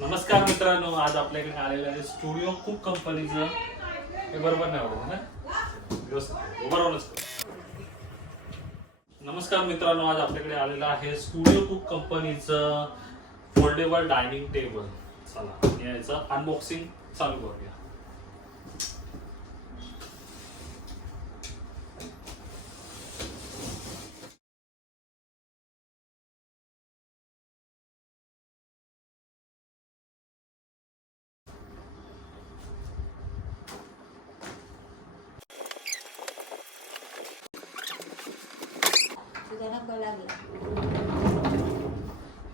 नमस्कार मित्रांनो, आज आपल्याकडे आलेलं आहे स्टुडिओ कुक कंपनीचं. हे बरोबर नाही आवडत ना, बरोबरच. नमस्कार मित्रांनो, आज आपल्याकडे आलेलं आहे स्टुडिओ कुक कंपनीचं फोल्डेबल डायनिंग टेबल. चला याचं अनबॉक्सिंग चालू करूया.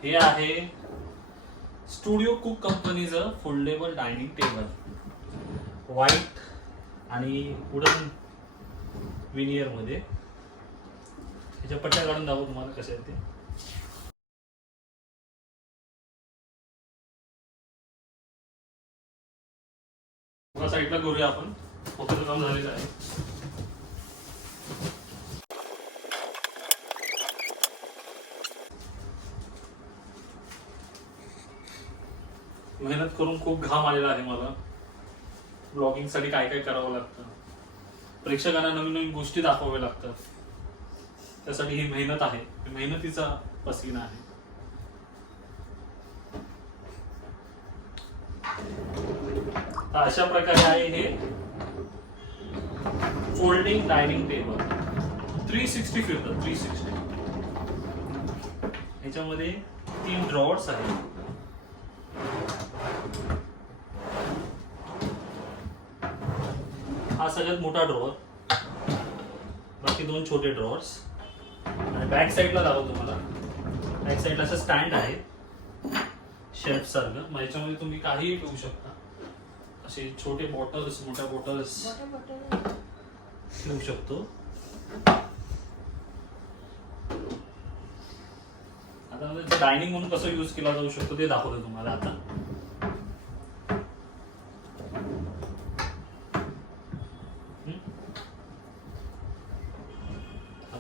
हे आहे स्टुडिओ कुक कंपनीचं फोल्डेबल डायनिंग टेबल. व्हाईट आणि वुडन विनियर मध्ये. त्याच्या पट्ट्या काढून दाखवू तुम्हाला कसे आहेत ते. साईडला करूया आपण. ओकेचं काम झालेलं आहे. मेहनत करून खूप घाम आलेला आहे मला. ब्लॉगिंग साठी काय काय करावं लागतं, प्रेक्षकांना नवीन नवीन गोष्टी दाखवाव्या लागतात. त्यासाठी ही मेहनत आहे, मेहनतीचा पसीना आहे. अशा प्रकारे आहे हे फोल्डिंग डायनिंग टेबल. 360 फिरतं, 360. ह्याच्यामध्ये 3 ड्रॉवर्स आहेत. हा सगळ्यात मोठा ड्रॉवर, बाकी 2 छोटे ड्रॉवर्स. आणि बॅक साईडला दाखवतो तुम्हाला. बॅक साईडला असं स्टँड आहे शेल्फ सारखं. मग याच्यामध्ये तुम्ही काहीही ठेवू शकता. असे छोटे बॉटल्स, मोठ्या बॉटल्स ठेवू शकतो. आता डायनिंग म्हणून कसं यूज केला जाऊ शकतो ते दाखवतो तुम्हाला आता.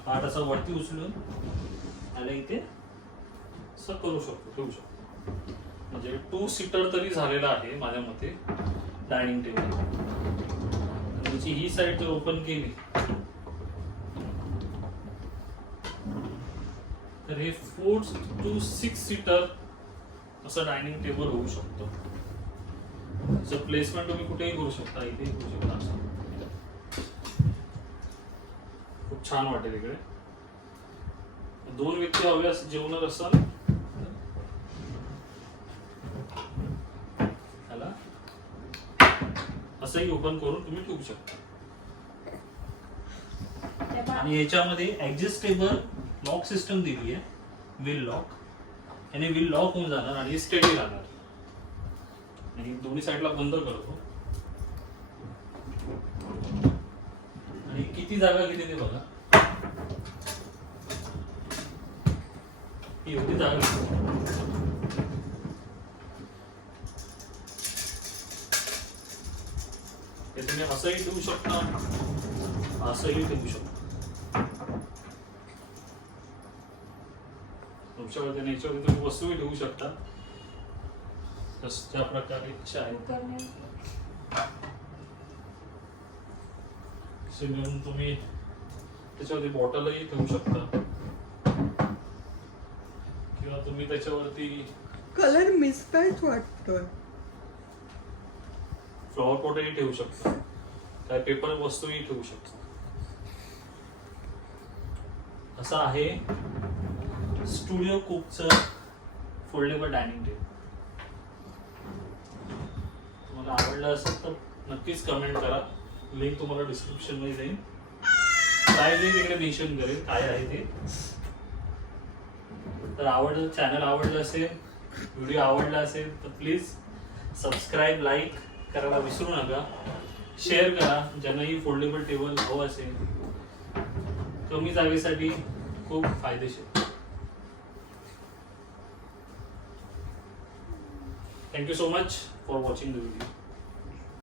पाठ असं वरती उचलून आणि इथे असं करू शकतो, ठेवू शकतो. म्हणजे 2 सीटर तरी झालेला आहे माझ्या मते डायनिंग टेबल. त्याची ही साईड जर ओपन केली तर हे 4 to 6 सीटर असं डायनिंग टेबल होऊ शकतो. त्याचं प्लेसमेंट तुम्ही कुठेही करू शकता, इथे करू शकता. असं खूप छान वाटेल. इकडे 2 व्यक्ती हवे असं जेवणार असाल त्याला असंही ओपन करून तुम्ही ठेवू शकता. आणि याच्यामध्ये ऍडजस्टेबल लॉक सिस्टम दिली आहे, व्हील लॉक. याने व्हील लॉक होऊन जाणार आणि स्टेडी राहणार. आणि दोन्ही साईडला बंद करतो. आणि किती जागा घेते ते बघा. एवढी जागा हे तुम्ही असंही ठेवू शकता, असंही ठेवू शकता. तुमच्याकडे याच्यामध्ये तुम्ही वस्तूही ठेवू शकता. त्या प्रकारे कशा आहेत घेऊन तुम्ही त्याच्यावरती बॉटलही ठेवू शकता. किंवा तुम्ही त्याच्यावरती कलर मिसमॅच वाटतोय. फ्लॉवर पॉटही ठेवू शकता. काय पेपर वस्तूही ठेवू शकता. असं आहे स्टुडिओ कुकचं फोल्डेबल डायनिंग टेबल. तुम्हाला आवडलं असेल तर नक्कीच कमेंट करा. लिंक तुम्हाला डिस्क्रिप्शन मध्ये जाईल. प्राइसही तिकडे मेन्शन करेल काय आहे ते. तर चॅनल आवडलं असेल, व्हिडिओ आवडला असेल तर प्लीज सबस्क्राईब, लाईक करायला विसरू नका. शेअर करा ज्यांनाही फोल्डेबल टेबल हवं असेल. कमी जागेसाठी खूप फायदेशीर. Thank you so much for watching the video.